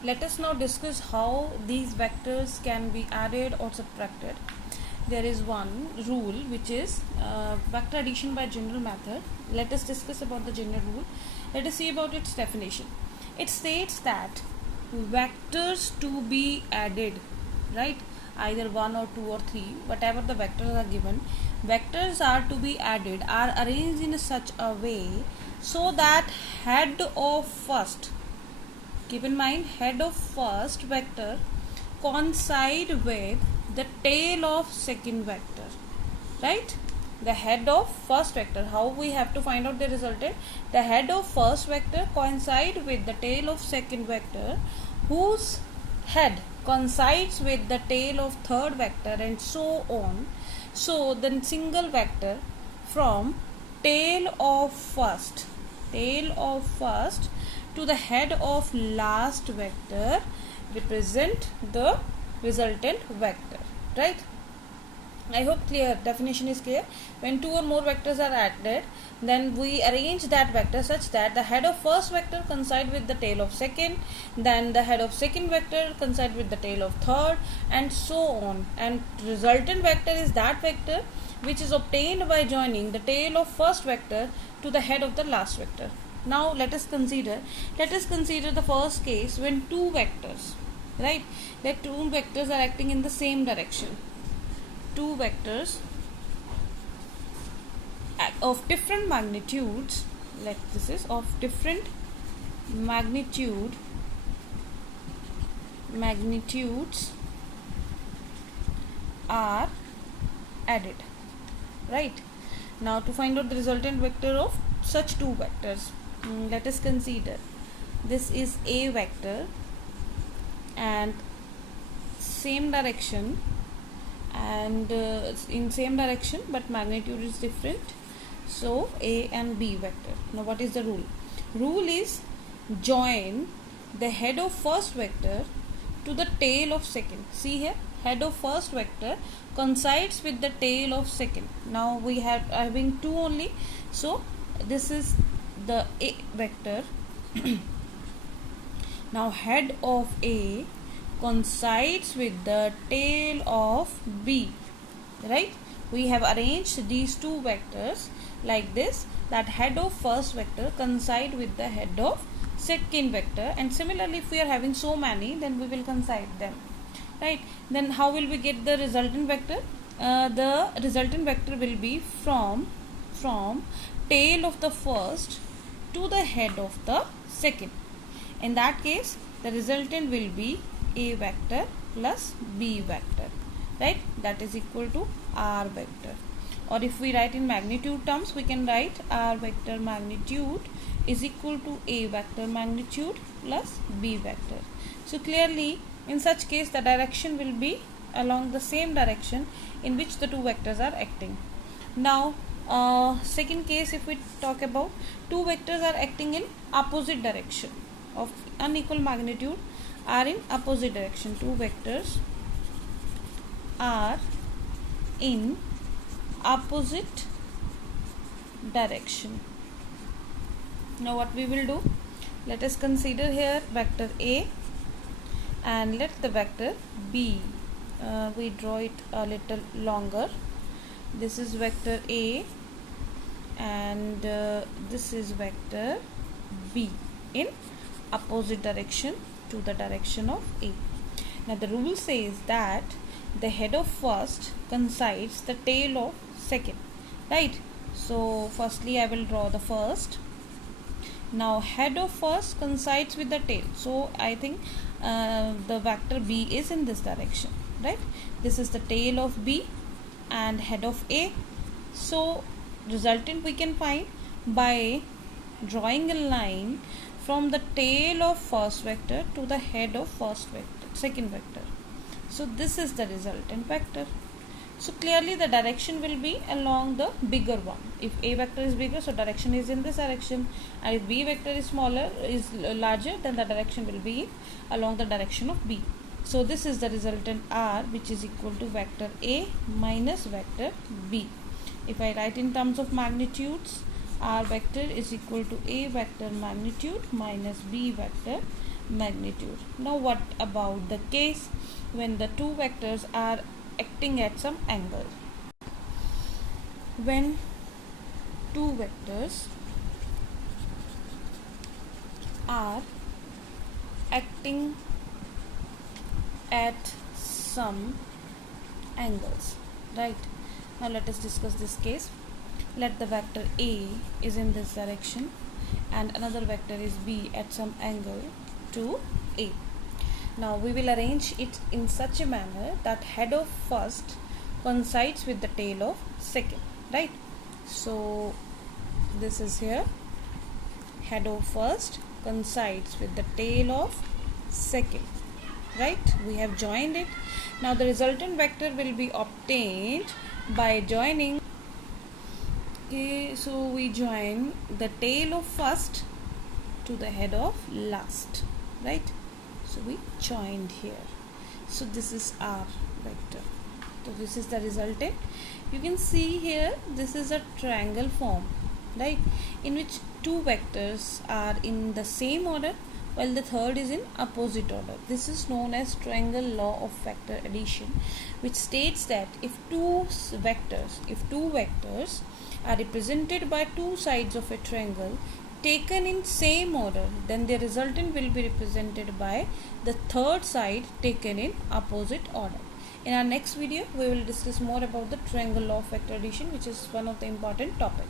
Let us now discuss how these vectors can be added or subtracted. There is one rule which is vector addition by general method. Let us discuss about the general rule. Let us see about its definition. It states that vectors to be added, right, either 1 or 2 or 3, whatever the vectors are given, vectors are to be added are arranged in such a way so that head of first, keep in mind, head of first vector coincide with the tail of second vector, right? The head of first vector, how we have to find out the resultant? The head of first vector coincide with the tail of second vector, whose head coincides with the tail of third vector, and so on. So the single vector from tail of first to the head of last vector represent the resultant vector, right? I hope clear, definition is clear. When two or more vectors are added, then we arrange that vector such that the head of first vector coincide with the tail of second, then the head of second vector coincide with the tail of third, and so on. And resultant vector is that vector which is obtained by joining the tail of first vector to the head of the last vector. Now let us consider the first case when two vectors, right, that two vectors are acting in the same direction. Two vectors of different magnitudes, this is of different magnitudes are added, right? Now to find out the resultant vector of such two vectors, let us consider this is a vector and same direction, and in same direction but magnitude is different, so a and b vector. Now what is the rule? Rule is join the head of first vector to the tail of second. See here, head of first vector coincides with the tail of second. Now we have having two only, so this is the a vector. Now head of a coincides with the tail of b, right? We have arranged these two vectors like this, that head of first vector coincide with the head of second vector, and similarly if we are having so many, then we will coincide them, right? Then how will we get the resultant vector? The resultant vector will be from tail of the first to the head of the second. In that case, the resultant will be a vector plus b vector, right? That is equal to r vector. Or if we write in magnitude terms, we can write r vector magnitude is equal to a vector magnitude plus b vector. So clearly in such case the direction will be along the same direction in which the two vectors are acting. Now second case, if we talk about two vectors are acting in opposite direction of unequal magnitude, are in opposite direction. Two vectors are in opposite direction. Now what we will do? Let us consider here vector A and let the vector B. We draw it a little longer. This is vector A and this is vector B in opposite direction to the direction of A. Now the rule says that the head of first coincides the tail of second, right? So firstly I will draw the first. Now head of first coincides with the tail, so I think the vector B is in this direction, right? This is the tail of B and head of A. So resultant we can find by drawing a line from the tail of first vector to the head of second vector. So this is the resultant vector. So clearly the direction will be along the bigger one. If a vector is bigger, so direction is in this direction, and if b vector is larger, then the direction will be along the direction of b. So this is the resultant r, which is equal to vector a minus vector b. If I write in terms of magnitudes, r vector is equal to a vector magnitude minus b vector magnitude. Now what about the case when the two vectors are acting at some angle? When two vectors are acting at some angles, right? Now let us discuss this case. Let the vector A is in this direction and another vector is B at some angle to A. Now we will arrange it in such a manner that head of first coincides with the tail of second, right? So this is here, head of first coincides with the tail of second, right? We have joined it. Now the resultant vector will be obtained by joining. Okay, so we join the tail of first to the head of last, right? So we joined here. So this is our vector. So this is the resultant. You can see here this is a triangle form, right, in which two vectors are in the same order while the third is in opposite order. This is known as triangle law of vector addition, which states that if two vectors are represented by two sides of a triangle taken in same order, then the resultant will be represented by the third side taken in opposite order. In our next video, we will discuss more about the triangle law of vector addition, which is one of the important topics.